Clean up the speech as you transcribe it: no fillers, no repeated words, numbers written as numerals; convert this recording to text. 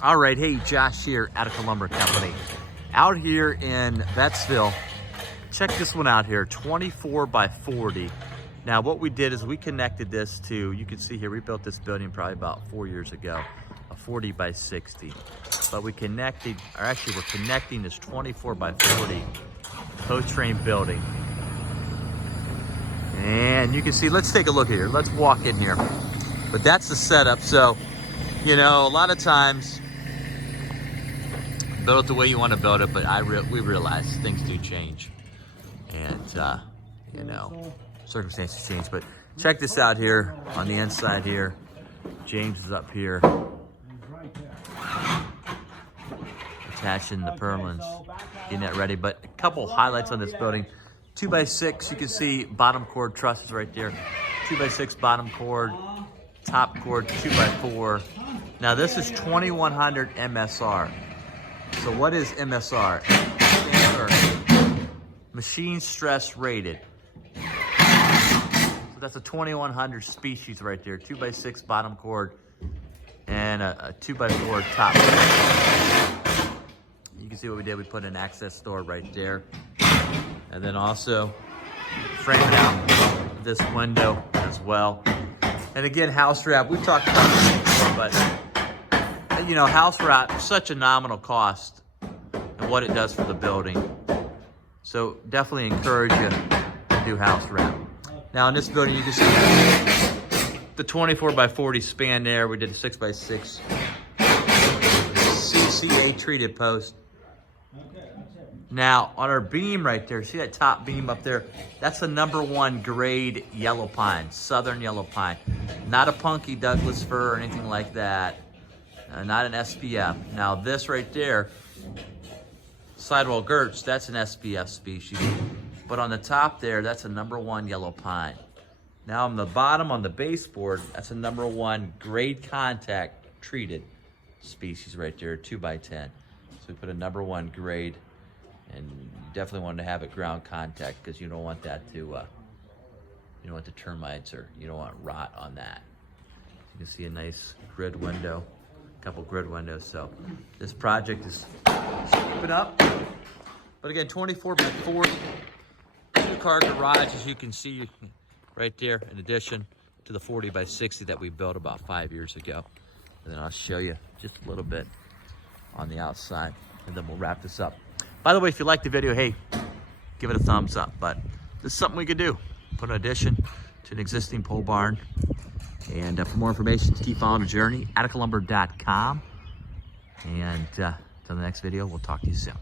All right, hey, Josh here, Attica Lumber Company. Out here in Bettsville, check this one out here, 24 by 40. Now what we did is we connected this to, you can see here, we built this building probably about 4 years ago, a 40 by 60. But we connected, or actually we're connecting this 24 by 40 post-frame building. And you can see, let's take a look here. Let's walk in here. But that's the setup. So, you know, a lot of times, build it the way you want to build it, but we realize things do change. And, you know, circumstances change. But check this out here on the inside here. James is up here. Attaching the purlins, getting that ready. But a couple highlights on this building. 2x6, you can see bottom cord trusses right there. 2x6 bottom cord, top cord 2x4. Now this is 2100 MSR. So what is MSR? Stands for machine stress rated. So that's a 2100 species right there. 2x6 bottom cord and a 2x4 top cord. You can see what we did. We put an access door right there. And then also framing out this window as well. And again, house wrap. We talked about this before, but you know, house wrap, such a nominal cost and what it does for the building. So definitely encourage you to do house wrap. Now in this building, you can see the 24 by 40 span there. We did a 6x6 CCA treated post. Now, on our beam right there, see that top beam up there? That's the #1 grade yellow pine, southern yellow pine. Not a punky Douglas fir or anything like that. Not an SPF. Now, this right there, sidewall girts, that's an SPF species. But on the top there, that's a #1 yellow pine. Now, on the bottom, on the baseboard, that's a #1 grade contact treated species right there, 2x10. So we put a #1 grade. And you definitely want to have it ground contact because you don't want that to, you don't want the termites or you don't want rot on that. You can see a nice grid window, a couple grid windows. So this project is open up. But again, 24 by 40, 2-car garage, as you can see right there, in addition to the 40 by 60 that we built about 5 years ago. And then I'll show you just a little bit on the outside, and then we'll wrap this up. By the way, if you like the video, hey, give it a thumbs up. But this is something we could do. Put an addition to an existing pole barn. And for more information, keep following the journey, atticalumber.com. And until the next video, we'll talk to you soon.